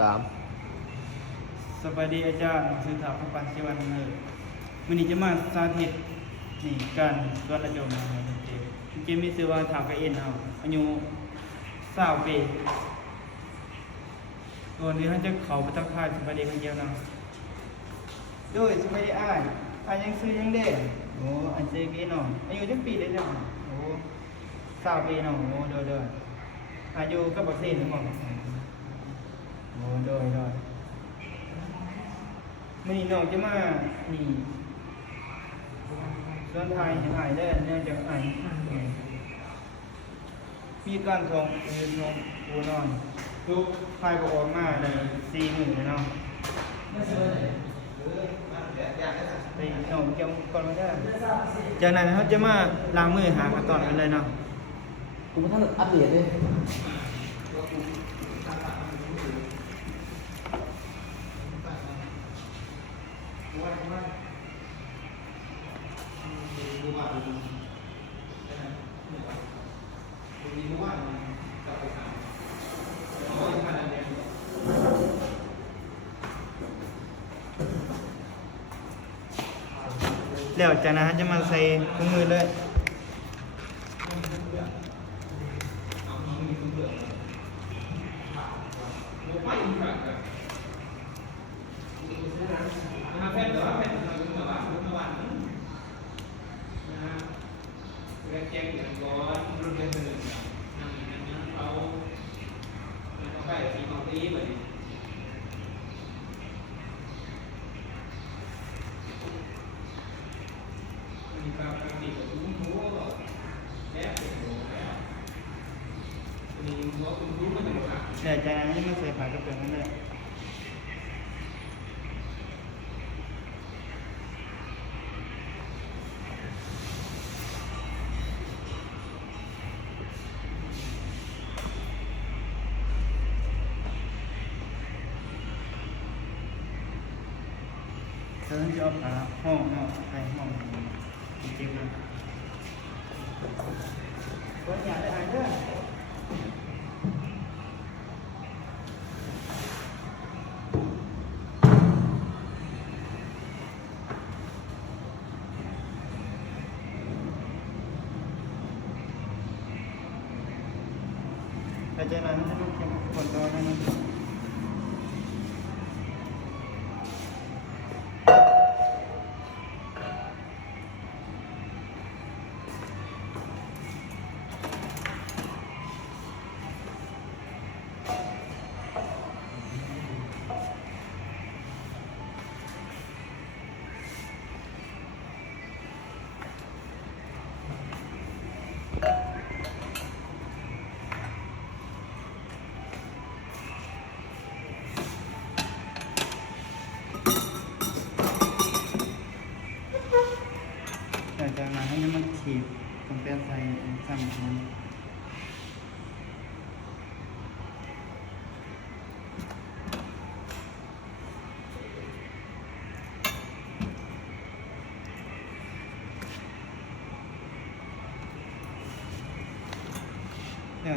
สามสวัสดีอาจารย์สื่อถามพระปัญชีวันเลยวันนี้จะมาสาธิตนี่การวัดระยมนะครับเกมมีชื่อว่าถามกระเอ็นเอาอายุ20 ปีตัวนี้เขาจะเขาไปทักทายสวัสดีคนเดียวนะด้วยสวัสดีอ้ายยังซื้อยังเด็กโอ้อันเจกี้น้องอายุจักปีได้จังโอ้20 ปีน้องโอ้โดยอายุก็บอกสิหรือบอกโอ้โดยมื่อนี้น้องจะมานี่ส่วนไทยหายได้เนื่องจากมีการทองปูนอนทุกไฟบอกออกมาใน40,000เลยเนาะไปน้องเกี่ยวก่อนมาได้จากนั้นเขาจะมาล้างมือหาขั้นตอนกันเลยเนาะกูไม่ทันอัปเดตเลยแล้วจากนั้นจะมาใส่ถุงมือเลยแต่จากนั้นจะมาใส่ผ้ากระเป๋านั่นเลยเราต้องจะเอาผ้าห้องเนาะใส่ห้องจริงๆเลยตัวใหญ่ได้เด้อแต่จากนั้นจะต้องเก็บผลตัวนั้นจากนั้นให้มันขีดตรงแป้นใส่ซ้ำมัน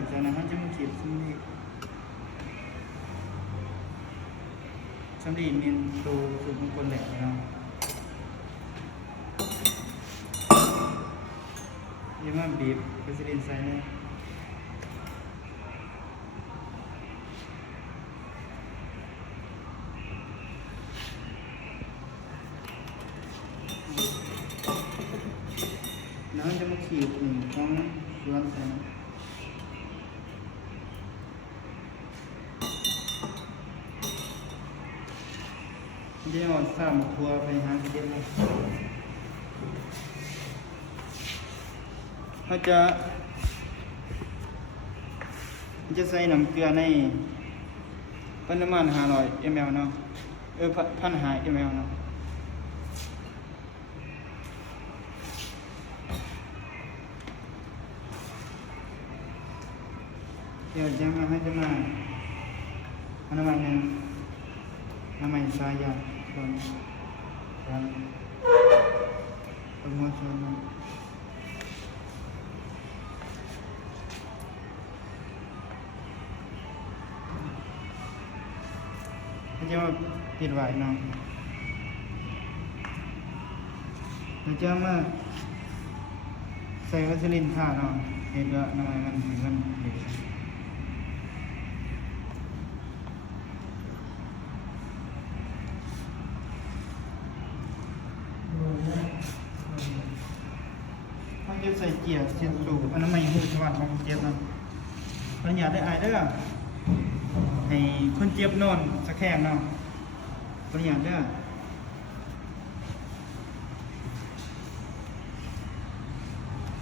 จากนั้นให้มันขีดซ้ำดีเน้นตัวสูตรมงคลแหลกเนาะยังมาบีบกระสินใส่เนี่ยแล้วจะมาขีดหนึ่งของส่วนใส่เดี๋ยวสามตัวไปหาเก็บเลยเขาจะใส่น้ำเกลือในปริมาณ500 ml เนาะ1,500 ml เนาะเดี๋ยวจะมาให้จะมาน้ำมันนึงน้ำมันสายยาก่อนหัวชนมัน มันจะมาปิดไว้เนาะมันจะมาใส่วัสลินทาเนาะเห็นว่าน้ำมันดีมันจะใส่เกียร์เสียสูบอันนั้นไม่หูสวัสดิ์ของเจี๊ยบเนาะปัญญาได้อายเด้อให้คนเจี๊ยบนอนสักแข้งเนาะปัญญาเด้อ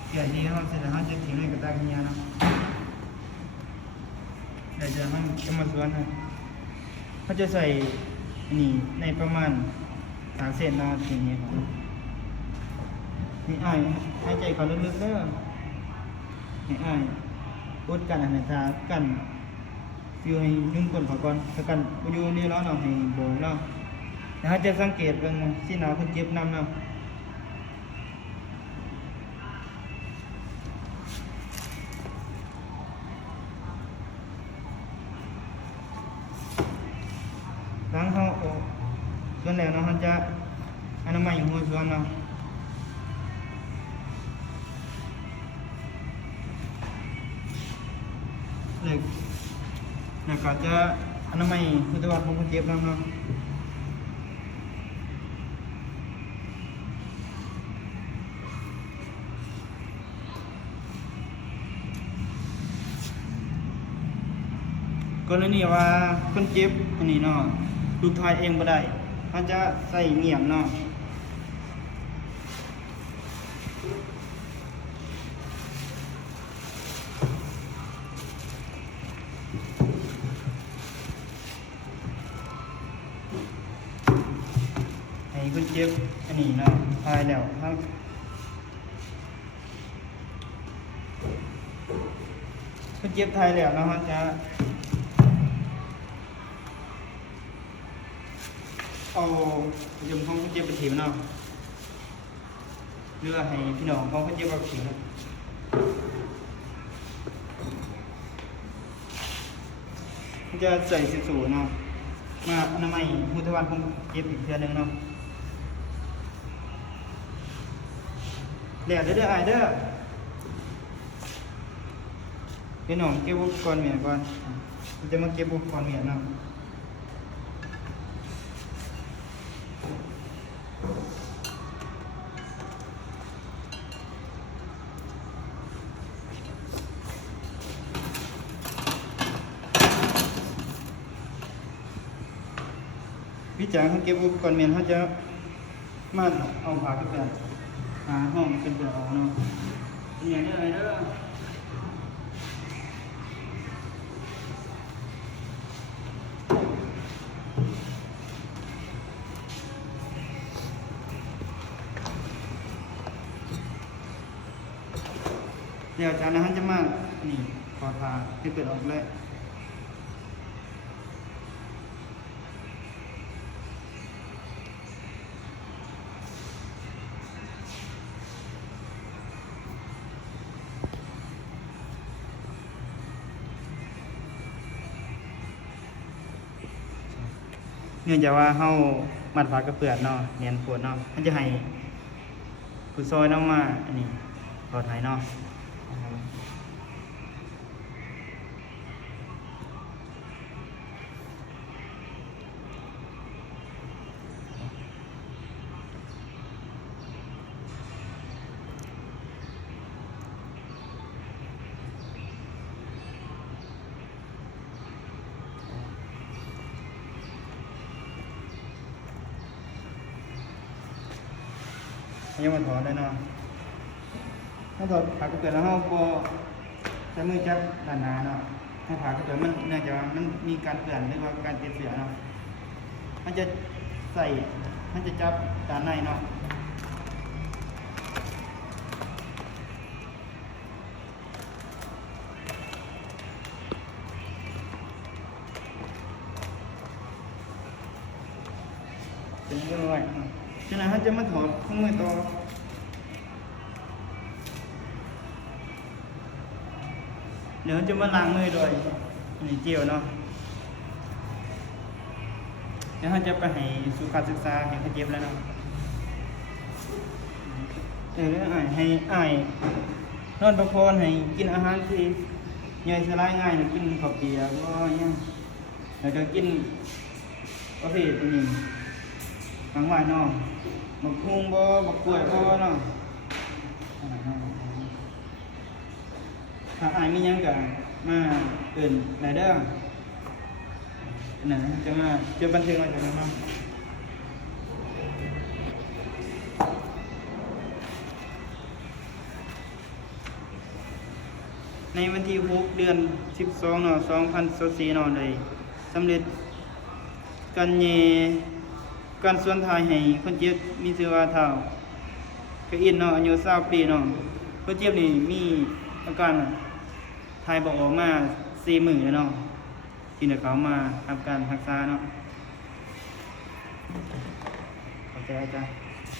เกียร์ดีเขาเสร็จแล้วเขาจะทิ้งไว้กับตาขยาเนาะเดี๋ยวจะมันจะมาสวนนะเขาจะใส่นี่ในประมาณ3 เซนเนาะทีนี้ครับนี่อ้ายหายใจเขาลึกๆเด้อนี่อ้ายอุดกันอันไหนทากันฟิวให้ยุ่งก้นเขาก่อนถ้ากันอยู่นี่แล้วเนาะให้โบเนาะแล้วเขาจะสังเกตเป็นที่หนาวคนเจ็บนำเนาะหลังเขาออกส่วนแล้วเนาะเขาจะอนามัยหัวส่วนเนาะแล้วก็จะอนามัยพุทธวัตรของคนเจ็บนำเนาะกรณีว่าคนเจ็บอันนี้เนาะลูกทายเองบ่ได้เขาจะใส่เงี่ยมเนาะให้คนเจ็บอันนี้เนาะทายแล้วครับคนเจ็บทายแล้วเนาะเขาจะเอายมของคนเจ็บไปถีบเนาะหรือว่าให้พี่น้องของคนเจ็บเอาถีบมันจะใส่สิสูเนาะมาอนามัยพุทธวัตรของเจ็บอีกเทื่อนึงเนาะเดี๋ยวเด้อไอเด้อพี่น้องเก็บอุปกรณ์เมียก่อนมันจะมาเก็บอุปกรณ์เมียเนาะพี่จ๋าเขาเก็บอุปกรณ์เมียนเขาจะมาเอาผ้าขึ้นไปหาห้องเป็นเปลือกเอาเนาะเนี่ยได้เลยเด้อเดี๋ยวจากนั้นจะมานี่ขอผ้าให้เปิดออกเลยเนื่องจากว่าเฮามัดผ้ากระเปือนเนาะเนียนปวดเนาะมันจะให้ผู้ซอยน้ำมาอันนี้ปลอดภัยเนาะยังมาถอนเลยเนาะถ้าถอดผ้ากระเปือนแล้วเฮาก็ใช้มือจับด้านหน้าเนาะถ้าผ้ากระเปือนมันเนื่องจากว่ามันมีการเปื่อนหรือว่าการติดเสียเนาะมันจะใส่มันจะจับด้านในเนาะเป็นเรื่องอะไรฉะนั้นเขาจะมาถอดข้างมือต่อเดี๋ยวจะมาล้างมือด้วยนี่เจลเนาะ เดี๋ยวเราจะไปให้สุขศึกษาให้เขาเจ็บแล้วเนาะเรื่องให้อ้ายนอนพักผ่อนให้กินอาหารที่ย่อยสลายง่ายนะกินข้าวเปียกบ่ยังแล้วก็กินประเภทนี้บางว่าเนาะบักฮุงบ่บักกล้วยบ่เนาะถ้าอ้ายมีหยังก็มาเอิ้นได้เด้อนั่นจะมาเจอบันทึกไว้จังนั้นเนาะในวันที่6เดือน12เนาะ2024เนาะได้สำเร็จการสวนทายให้คนเจ็บมีชื่อว่าเฒ่ากระอินเนาะอายุ20ปีเนาะคนเจ็บนี่มีอาการทายบ่ออกมา4มื้อแล้วเนาะที่เดี๋ยวเขามาทำการรักษาเนาะขอบใจอาจารย์